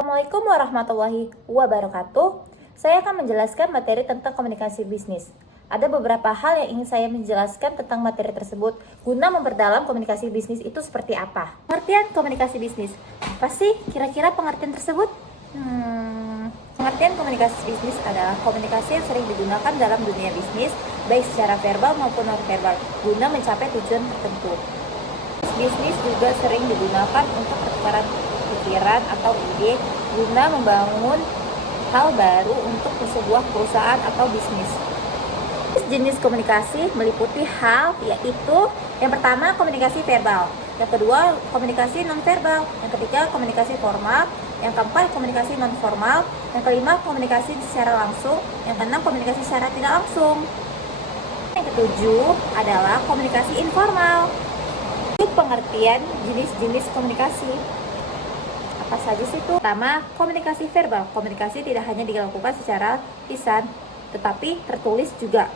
Assalamualaikum warahmatullahi wabarakatuh. Saya akan menjelaskan materi tentang komunikasi bisnis. Ada beberapa hal yang ingin saya menjelaskan tentang materi tersebut guna memperdalam komunikasi bisnis itu seperti apa. Pengertian komunikasi bisnis. Apa sih kira-kira pengertian tersebut? Pengertian komunikasi bisnis adalah komunikasi yang sering digunakan dalam dunia bisnis, baik secara verbal maupun non-verbal, guna mencapai tujuan tertentu. Bisnis juga sering digunakan untuk pertukaran pikiran atau ide guna membangun hal baru untuk sebuah perusahaan atau bisnis. Jenis komunikasi meliputi hal yaitu yang pertama komunikasi verbal, yang kedua komunikasi nonverbal, yang ketiga komunikasi formal, yang keempat komunikasi nonformal, yang kelima komunikasi secara langsung, yang keenam komunikasi secara tidak langsung. Yang ketujuh adalah komunikasi informal. Untuk pengertian jenis-jenis komunikasi, apa saja sih itu? Pertama, komunikasi verbal. Komunikasi tidak hanya dilakukan secara lisan, tetapi tertulis juga.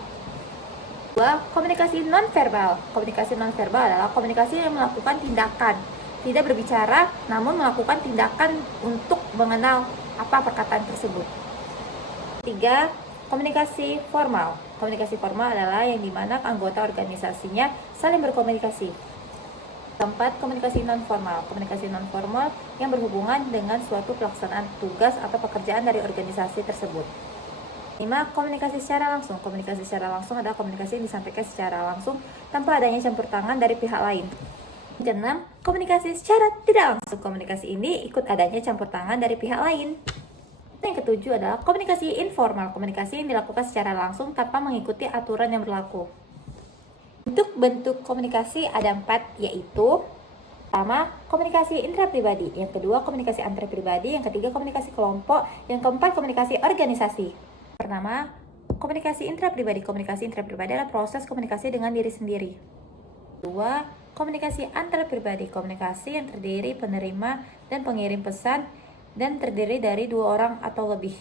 Kedua, komunikasi nonverbal. Komunikasi nonverbal adalah komunikasi yang melakukan tindakan, tidak berbicara, namun melakukan tindakan untuk mengenal apa perkataan tersebut. Ketiga, komunikasi formal. Komunikasi formal adalah yang dimana anggota organisasinya saling berkomunikasi. Keempat, komunikasi nonformal. Komunikasi nonformal yang berhubungan dengan suatu pelaksanaan tugas atau pekerjaan dari organisasi tersebut. 5. Komunikasi secara langsung. Komunikasi secara langsung adalah komunikasi yang disampaikan secara langsung tanpa adanya campur tangan dari pihak lain. 6. Komunikasi secara tidak langsung. Komunikasi ini ikut adanya campur tangan dari pihak lain. Yang ketujuh adalah komunikasi informal. Komunikasi yang dilakukan secara langsung tanpa mengikuti aturan yang berlaku. Bentuk komunikasi ada 4, yaitu pertama, komunikasi intrapribadi, yang kedua, komunikasi antarpribadi, yang ketiga, komunikasi kelompok, yang keempat, komunikasi organisasi. Pertama, komunikasi intrapribadi. Komunikasi intrapribadi adalah proses komunikasi dengan diri sendiri. Kedua, komunikasi antarpribadi. Komunikasi yang terdiri penerima dan pengirim pesan dan terdiri dari 2 orang atau lebih.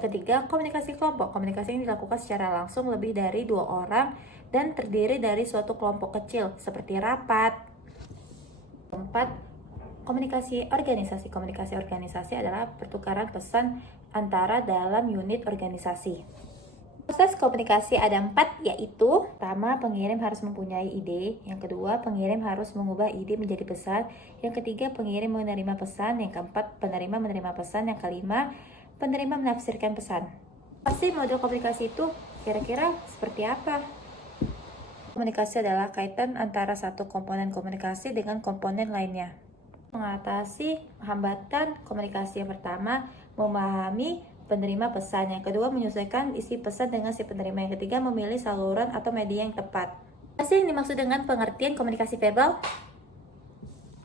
Ketiga, komunikasi kelompok. Komunikasi yang dilakukan secara langsung lebih dari 2 orang dan terdiri dari suatu kelompok kecil seperti rapat. Keempat, komunikasi organisasi. Komunikasi organisasi adalah pertukaran pesan antara dalam unit organisasi. Proses komunikasi ada 4, yaitu pertama, pengirim harus mempunyai ide, yang kedua, pengirim harus mengubah ide menjadi pesan, yang ketiga, pengirim menerima pesan, yang keempat, penerima menerima pesan, yang kelima, penerima menafsirkan pesan. Pasti model komunikasi itu kira-kira seperti apa? Komunikasi adalah kaitan antara satu komponen komunikasi dengan komponen lainnya. Mengatasi hambatan komunikasi yang pertama, memahami penerima pesan. Yang kedua, menyesuaikan isi pesan dengan si penerima. Yang ketiga, memilih saluran atau media yang tepat. Apa sih yang dimaksud dengan pengertian komunikasi verbal?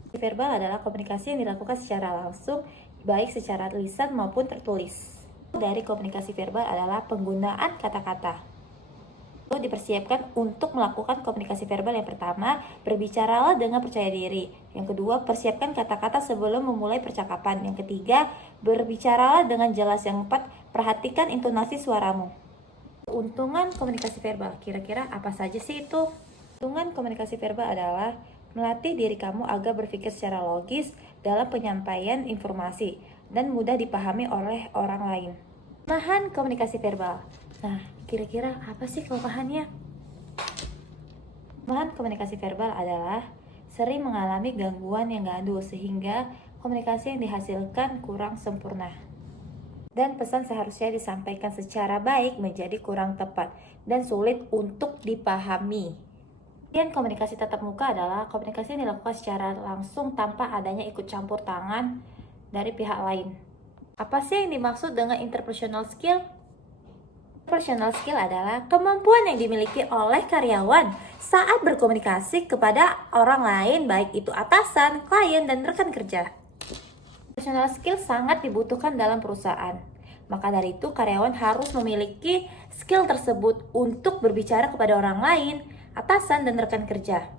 Verbal adalah komunikasi yang dilakukan secara langsung, baik secara lisan maupun tertulis. Dari komunikasi verbal adalah penggunaan kata-kata. Dipersiapkan untuk melakukan komunikasi verbal. Yang pertama, berbicaralah dengan percaya diri. Yang kedua, persiapkan kata-kata sebelum memulai percakapan. Yang ketiga, berbicaralah dengan jelas. Yang keempat, perhatikan intonasi suaramu. Keuntungan komunikasi verbal, kira-kira apa saja sih itu? Keuntungan komunikasi verbal adalah melatih diri kamu agar berpikir secara logis dalam penyampaian informasi dan mudah dipahami oleh orang lain. Kelemahan komunikasi verbal. Nah, kira-kira apa sih kelemahannya? Kelemahan komunikasi verbal adalah sering mengalami gangguan yang gaduh sehingga komunikasi yang dihasilkan kurang sempurna. Dan pesan seharusnya disampaikan secara baik menjadi kurang tepat dan sulit untuk dipahami. Dan komunikasi tatap muka adalah komunikasi yang dilakukan secara langsung tanpa adanya ikut campur tangan dari pihak lain. Apa sih yang dimaksud dengan interpersonal skill? Interpersonal skill adalah kemampuan yang dimiliki oleh karyawan saat berkomunikasi kepada orang lain, baik itu atasan, klien, dan rekan kerja. Interpersonal skill sangat dibutuhkan dalam perusahaan. Maka dari itu, karyawan harus memiliki skill tersebut untuk berbicara kepada orang lain, atasan, dan rekan kerja.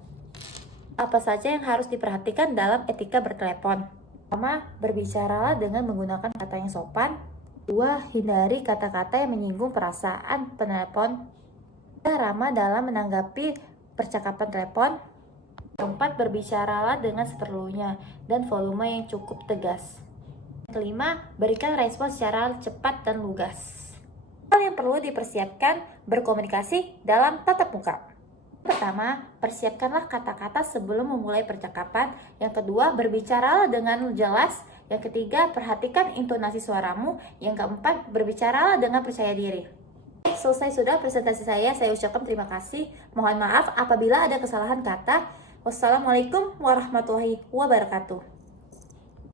Apa saja yang harus diperhatikan dalam etika bertelepon? Pertama, berbicaralah dengan menggunakan kata yang sopan. 2. Hindari kata-kata yang menyinggung perasaan penelpon. 3. Ramah dalam menanggapi percakapan telepon. 4. Berbicaralah dengan seperlunya dan volume yang cukup tegas. Kelima, berikan respon secara cepat dan lugas. Hal yang perlu dipersiapkan berkomunikasi dalam tatap muka. Pertama, persiapkanlah kata-kata sebelum memulai percakapan. Yang kedua, berbicaralah dengan jelas. Yang ketiga, perhatikan intonasi suaramu. Yang keempat, berbicaralah dengan percaya diri. Selesai sudah presentasi saya ucapkan terima kasih. Mohon maaf apabila ada kesalahan kata. Wassalamualaikum warahmatullahi wabarakatuh.